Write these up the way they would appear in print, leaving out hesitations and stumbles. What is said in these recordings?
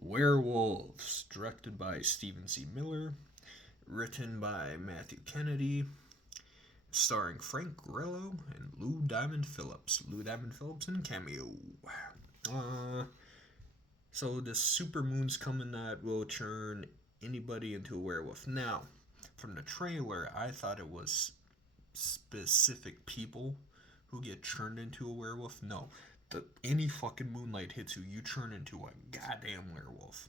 Werewolves, directed by Stephen C. Miller, written by Matthew Kennedy, starring Frank Grillo and Lou Diamond Phillips. Lou Diamond Phillips in cameo. So this super moon's coming that will turn anybody into a werewolf. Now, from the trailer, I thought it was specific people who get turned into a werewolf. No, any fucking moonlight hits you, you turn into a goddamn werewolf.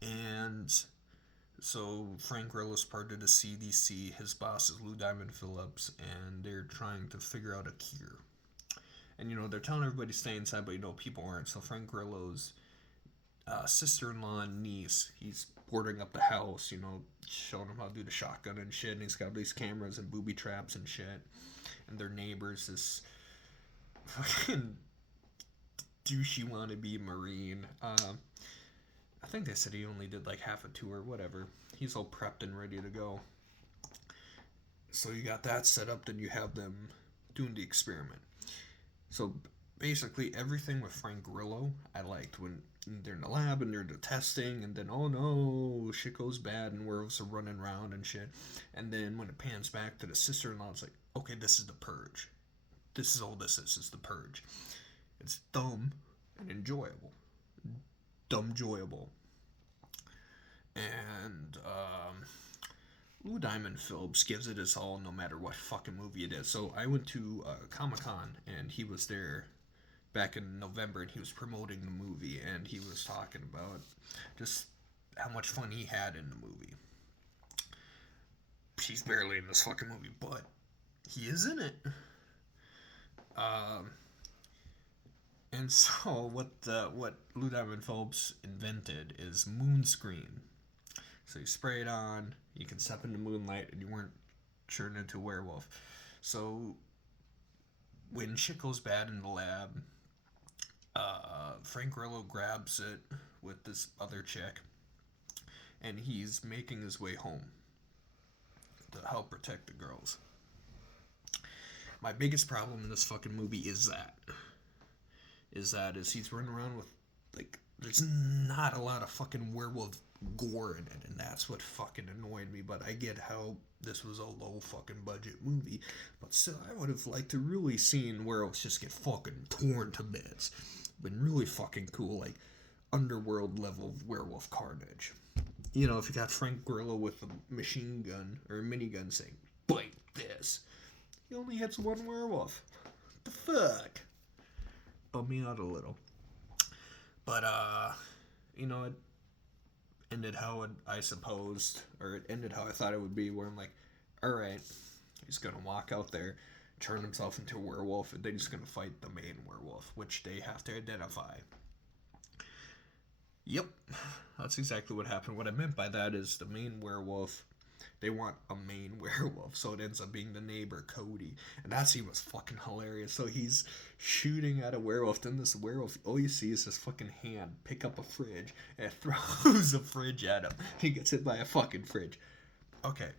And so Frank Grillo's part of the CDC. His boss is Lou Diamond Phillips, and they're trying to figure out a cure. And they're telling everybody to stay inside, but people aren't. So Frank Grillo's sister-in-law and niece, he's boarding up the house, showing them how to do the shotgun and shit. And he's got these cameras and booby traps and shit. And their neighbor's this fucking douchey wannabe Marine. I think they said he only did like half a tour, whatever. He's all prepped and ready to go. So you got that set up, then you have them doing the experiment. So basically everything with Frank Grillo I liked. When they're in the lab and they're the testing, and then oh no, shit goes bad and werewolves are running around and shit. And then when it pans back to the sister-in-law, it's like, okay, this is the purge. This is all this is the purge. It's dumb and enjoyable. Dumb-joyable. And Lou Diamond Phillips gives it his all no matter what fucking movie it is. So I went to Comic-Con, and he was there back in November, and he was promoting the movie, and he was talking about just how much fun he had in the movie. He's barely in this fucking movie, but he is in it. And so what Lou Diamond Phillips invented is moon screen. So you spray it on, you can step into moonlight, and you weren't turned into a werewolf. So when shit goes bad in the lab, Frank Grillo grabs it with this other chick, and he's making his way home to help protect the girls. My biggest problem in this fucking movie is he's running around with, like, there's not a lot of fucking werewolf gore in it, and that's what fucking annoyed me. But I get how this was a low fucking budget movie, but still, I would have liked to really seen werewolves just get fucking torn to bits. Been really fucking cool, like underworld level werewolf carnage. If you got Frank Grillo with a machine gun or a minigun saying, "Bite this," he only hits one werewolf. What the fuck? Bummed me out a little. But it ended how I supposed, or it ended how I thought it would be, where I'm like, alright, he's gonna walk out there, turn himself into a werewolf, and then he's gonna fight the main werewolf, which they have to identify. Yep, that's exactly what happened. What I meant by that is the main werewolf, they want a main werewolf, so it ends up being the neighbor, Cody. And that scene was fucking hilarious. So he's shooting at a werewolf, then this werewolf, all you see is his fucking hand pick up a fridge, and it throws a fridge at him. He gets hit by a fucking fridge. Okay,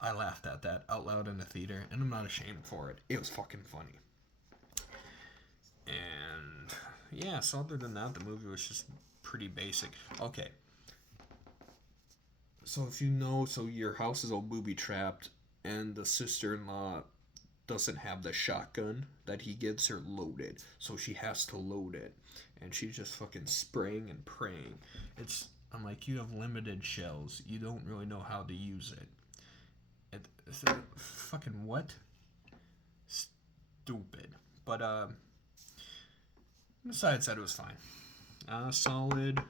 I laughed at that out loud in the theater, and I'm not ashamed for it. It was fucking funny. And yeah, so other than that, the movie was just pretty basic. Okay. So if so your house is all booby trapped, and the sister-in-law doesn't have the shotgun that he gives her loaded, so she has to load it, and she's just fucking spraying and praying. I'm like, you have limited shells, you don't really know how to use it. Fucking what? Stupid. But besides that, it was fine. Solid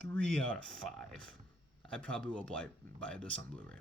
3 out of 5. I probably will buy this on Blu-ray.